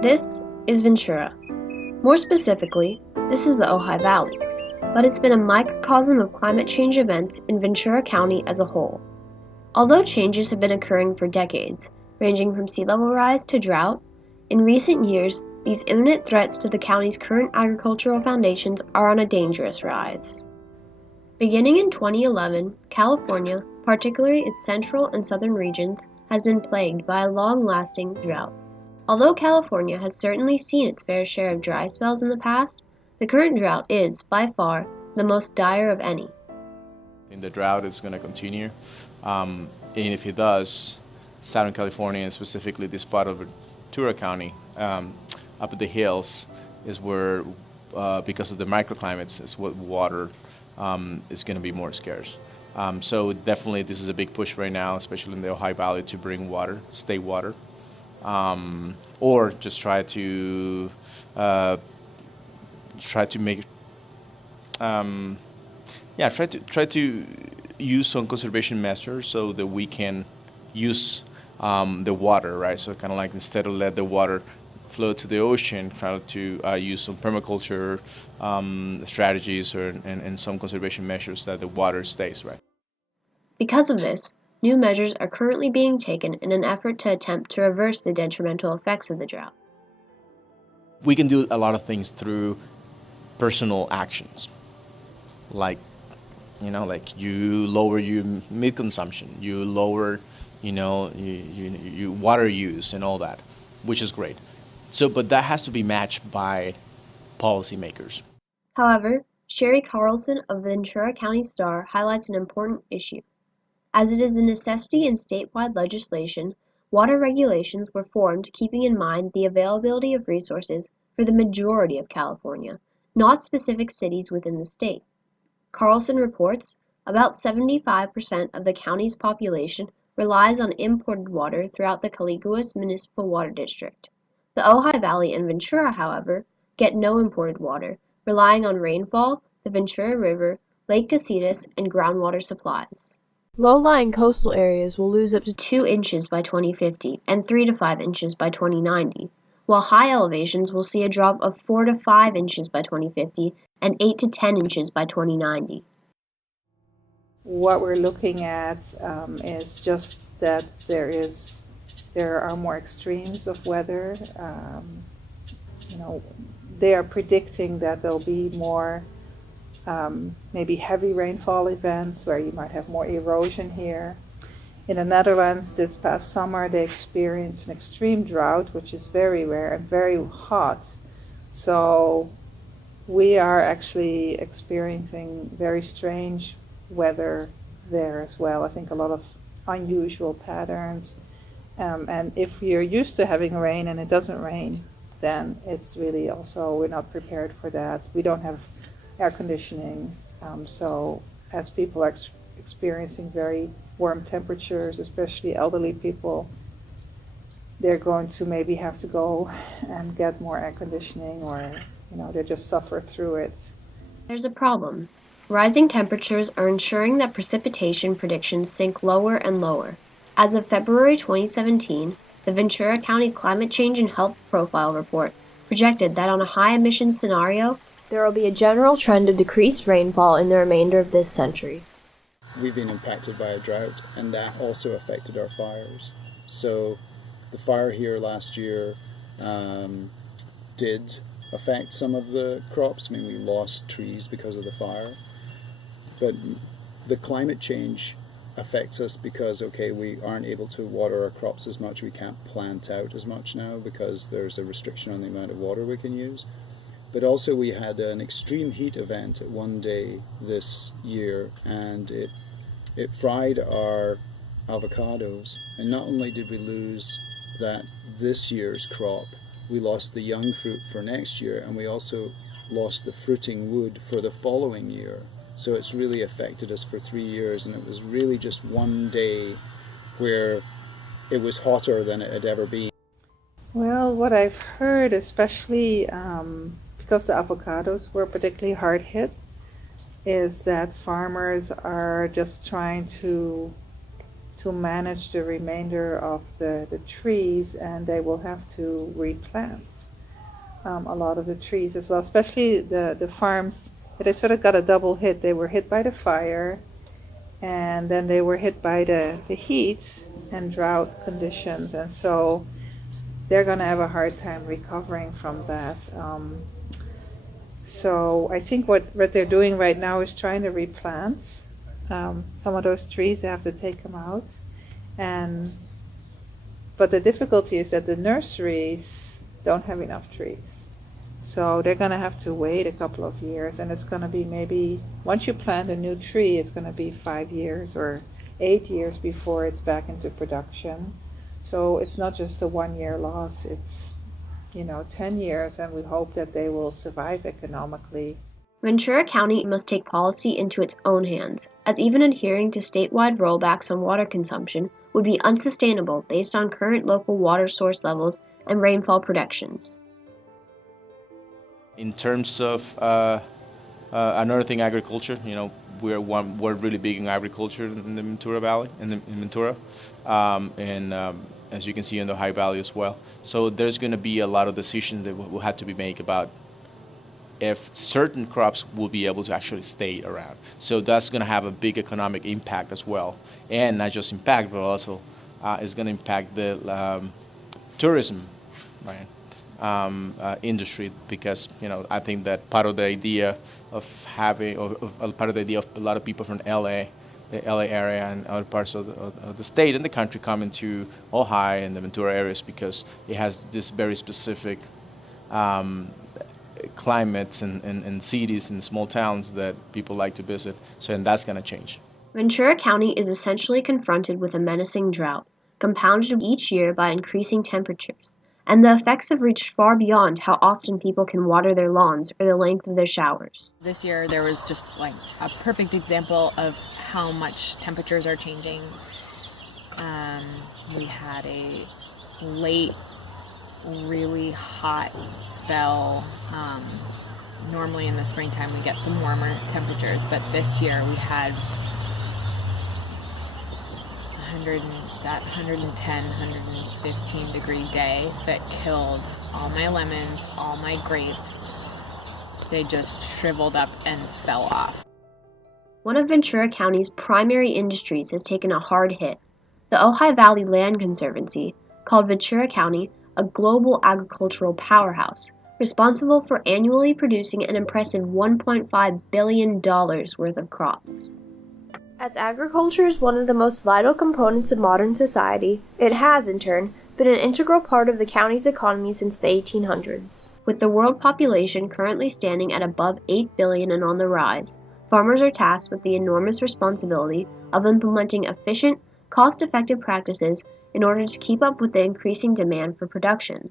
This is Ventura. More specifically, this is the Ojai Valley, but it's been a microcosm of climate change events in Ventura County as a whole. Although changes have been occurring for decades, ranging from sea level rise to drought, in recent years, these imminent threats to the county's current agricultural foundations are on a dangerous rise. Beginning in 2011, California, particularly its central and southern regions, has been plagued by a long-lasting drought. Although California has certainly seen its fair share of dry spells in the past, the current drought is, by far, the most dire of any. And the drought is going to continue, and if it does, Southern California, and specifically this part of Ventura County, up at the hills, is where, because of the microclimates, is what water is going to be more scarce. So definitely this is a big push right now, especially in the Ojai Valley, to bring water, state water, or just try to make, try to use some conservation measures so that we can use the water, right? So kind of like instead of let the water flow to the ocean, try to use some permaculture strategies and some conservation measures that the water stays, right? Because of this, new measures are currently being taken in an effort to attempt to reverse the detrimental effects of the drought. We can do a lot of things through personal actions, like you lower your meat consumption, you lower, you water use and all that, which is great. So, but that has to be matched by policymakers. However, Sherry Carlson of the Ventura County Star highlights an important issue. As it is the necessity in statewide legislation, water regulations were formed keeping in mind the availability of resources for the majority of California, not specific cities within the state. Carlson reports about 75% of the county's population relies on imported water throughout the Caliguas Municipal Water District. The Ojai Valley and Ventura, however, get no imported water, relying on rainfall, the Ventura River, Lake Casitas, and groundwater supplies. Low-lying coastal areas will lose up to 2 inches by 2050 and 3 to 5 inches by 2090, while high elevations will see a drop of 4 to 5 inches by 2050 and 8 to 10 inches by 2090. What we're looking at is just that there are more extremes of weather. They are predicting that there'll be more maybe heavy rainfall events where you might have more erosion here. In the Netherlands this past summer they experienced an extreme drought, which is very rare and very hot. So we are actually experiencing very strange weather there as well. I think a lot of unusual patterns. And if you're used to having rain and it doesn't rain, then it's really also, we're not prepared for that. We don't have air conditioning. So as people are experiencing very warm temperatures, especially elderly people, they're going to maybe have to go and get more air conditioning, or they just suffer through it. There's a problem. Rising temperatures are ensuring that precipitation predictions sink lower and lower. As of February 2017, the Ventura County Climate Change and Health Profile Report projected that on a high emissions scenario, there will be a general trend of decreased rainfall in the remainder of this century. We've been impacted by a drought, and that also affected our fires. So the fire here last year did affect some of the crops. I mean, we lost trees because of the fire. But the climate change affects us because, we aren't able to water our crops as much. We can't plant out as much now because there's a restriction on the amount of water we can use. But also we had an extreme heat event at one day this year, and it fried our avocados. And not only did we lose that this year's crop, we lost the young fruit for next year, and we also lost the fruiting wood for the following year. So it's really affected us for 3 years, and it was really just one day where it was hotter than it had ever been. Well, what I've heard, especially because the avocados were particularly hard hit, is that farmers are just trying to to manage the remainder of the trees, and they will have to replant a lot of the trees as well, especially the farms. They sort of got a double hit. They were hit by the fire, and then they were hit by the heat and drought conditions, and so they're going to have a hard time recovering from that. So I think what they're doing right now is trying to replant some of those trees. They have to take them out, but the difficulty is that the nurseries don't have enough trees. So they're going to have to wait a couple of years, and it's going to be maybe, once you plant a new tree, it's going to be 5 years or 8 years before it's back into production. So it's not just a 1 year loss, it's 10 years, and we hope that they will survive economically. Ventura County must take policy into its own hands, as even adhering to statewide rollbacks on water consumption would be unsustainable based on current local water source levels and rainfall projections. In terms of another thing, agriculture, we're really big in agriculture in the Ventura Valley, in Ventura, and as you can see in the High Valley as well. So there's going to be a lot of decisions that will have to be made about if certain crops will be able to actually stay around. So that's going to have a big economic impact as well, and not just impact, but also it's going to impact the tourism, right? Industry, because I think that part of the idea of having, or part of the idea of a lot of people from LA, the LA area and other parts of the state and the country coming to Ojai and the Ventura areas, because it has this very specific climates and cities and small towns that people like to visit. So, and that's going to change. Ventura County is essentially confronted with a menacing drought, compounded each year by increasing temperatures, and the effects have reached far beyond how often people can water their lawns or the length of their showers. This year there was just like a perfect example of how much temperatures are changing. We had a late, really hot spell. Normally in the springtime we get some warmer temperatures, but this year we had 110, 115 degree day that killed all my lemons, all my grapes. They just shriveled up and fell off. One of Ventura County's primary industries has taken a hard hit. The Ojai Valley Land Conservancy called Ventura County a global agricultural powerhouse, responsible for annually producing an impressive $1.5 billion worth of crops. As agriculture is one of the most vital components of modern society, it has, in turn, been an integral part of the county's economy since the 1800s. With the world population currently standing at above 8 billion and on the rise, farmers are tasked with the enormous responsibility of implementing efficient, cost-effective practices in order to keep up with the increasing demand for production.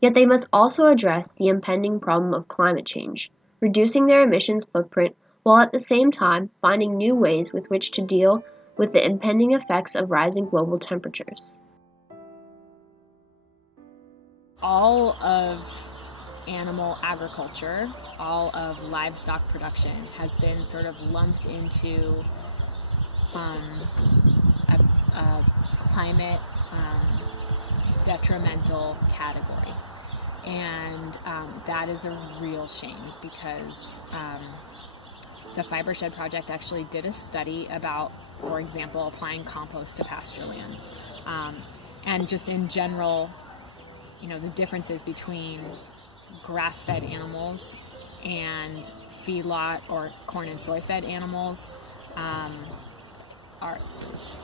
Yet they must also address the impending problem of climate change, reducing their emissions footprint while at the same time finding new ways with which to deal with the impending effects of rising global temperatures. All of animal agriculture, all of livestock production has been sort of lumped into a climate detrimental category. And that is a real shame, because the Fiber Shed Project actually did a study about, for example, applying compost to pasture lands. And just in general, the differences between grass-fed animals and feedlot or corn and soy-fed animals are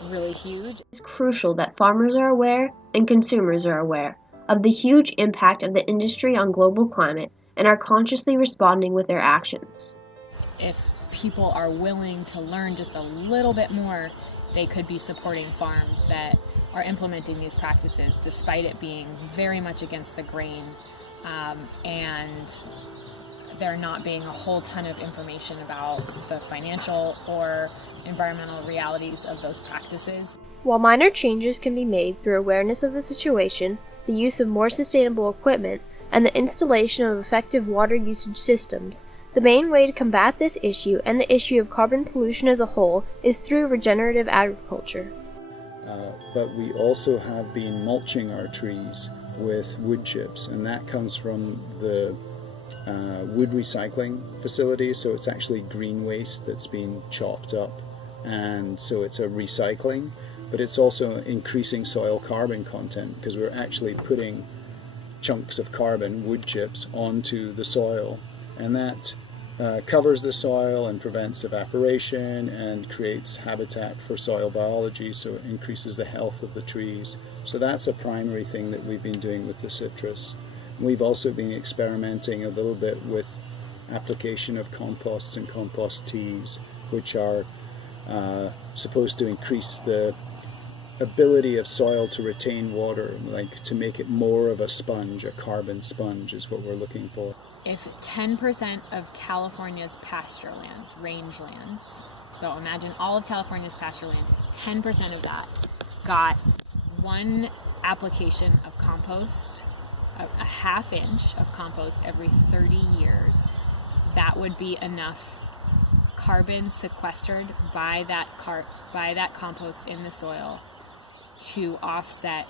really huge. It's crucial that farmers are aware and consumers are aware of the huge impact of the industry on global climate and are consciously responding with their actions. If people are willing to learn just a little bit more, they could be supporting farms that are implementing these practices despite it being very much against the grain, and there not being a whole ton of information about the financial or environmental realities of those practices. While minor changes can be made through awareness of the situation, the use of more sustainable equipment, and the installation of effective water usage systems, the main way to combat this issue and the issue of carbon pollution as a whole is through regenerative agriculture. but we also have been mulching our trees with wood chips, and that comes from the wood recycling facility. So it's actually green waste that's been chopped up, and so it's a recycling, but it's also increasing soil carbon content because we're actually putting chunks of carbon, wood chips, onto the soil, and that covers the soil and prevents evaporation and creates habitat for soil biology, so it increases the health of the trees. So that's a primary thing that we've been doing with the citrus. We've also been experimenting a little bit with application of composts and compost teas, which are supposed to increase the ability of soil to retain water, like to make it more of a sponge, a carbon sponge is what we're looking for. If 10% of California's pasture lands, rangelands, so imagine all of California's pasture land, if 10% of that got one application of compost, a half inch of compost every 30 years, that would be enough carbon sequestered by that compost in the soil to offset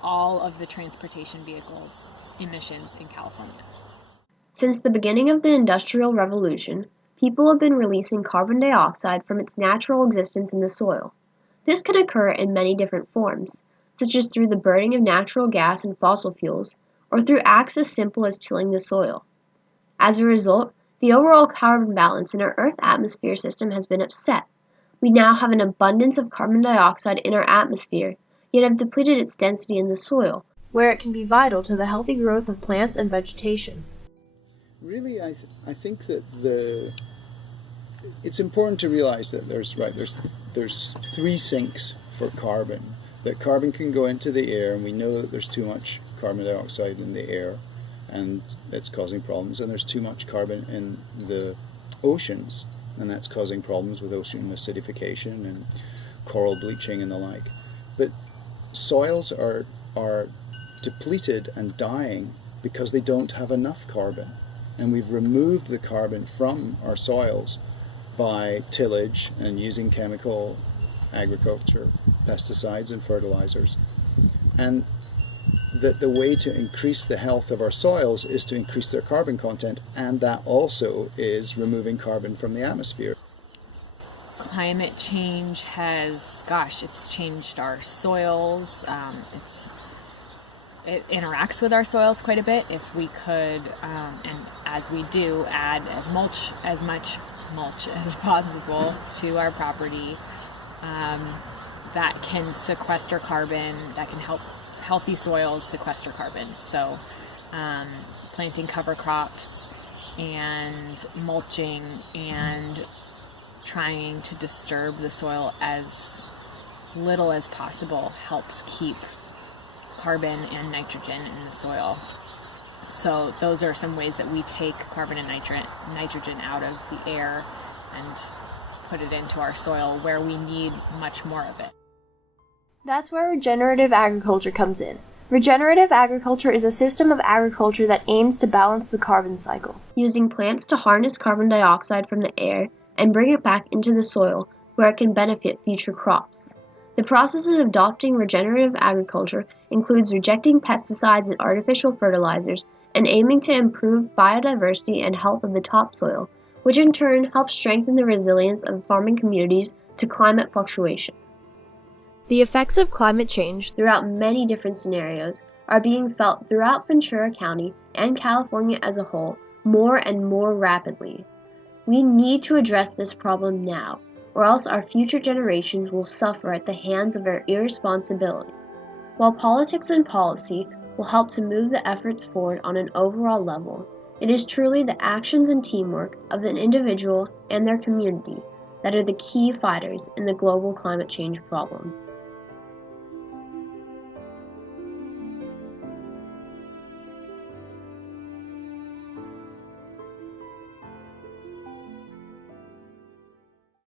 all of the transportation vehicles emissions in California. Since the beginning of the Industrial Revolution, people have been releasing carbon dioxide from its natural existence in the soil. This can occur in many different forms, such as through the burning of natural gas and fossil fuels, or through acts as simple as tilling the soil. As a result, the overall carbon balance in our Earth atmosphere system has been upset. We now have an abundance of carbon dioxide in our atmosphere, yet have depleted its density in the soil, where it can be vital to the healthy growth of plants and vegetation. Really, I think that it's important to realize that there's three sinks for carbon. That carbon can go into the air, and we know that there's too much carbon dioxide in the air, and that's causing problems. And there's too much carbon in the oceans, and that's causing problems with ocean acidification and coral bleaching and the like. But soils are depleted and dying because they don't have enough carbon. And we've removed the carbon from our soils by tillage and using chemical agriculture, pesticides and fertilizers. And that the way to increase the health of our soils is to increase their carbon content, and that also is removing carbon from the atmosphere. Climate change it's changed our soils. It interacts with our soils quite a bit. If we could, and as we do, add as much mulch as possible to our property, that can sequester carbon, that can help healthy soils sequester carbon. So planting cover crops and mulching and trying to disturb the soil as little as possible helps keep carbon and nitrogen in the soil. So those are some ways that we take carbon and nitrogen out of the air and put it into our soil where we need much more of it. That's where regenerative agriculture comes in. Regenerative agriculture is a system of agriculture that aims to balance the carbon cycle, using plants to harness carbon dioxide from the air and bring it back into the soil where it can benefit future crops. The process of adopting regenerative agriculture includes rejecting pesticides and artificial fertilizers and aiming to improve biodiversity and health of the topsoil, which in turn helps strengthen the resilience of farming communities to climate fluctuation. The effects of climate change throughout many different scenarios are being felt throughout Ventura County and California as a whole more and more rapidly. We need to address this problem now, or else our future generations will suffer at the hands of our irresponsibility. While politics and policy will help to move the efforts forward on an overall level, it is truly the actions and teamwork of an individual and their community that are the key fighters in the global climate change problem.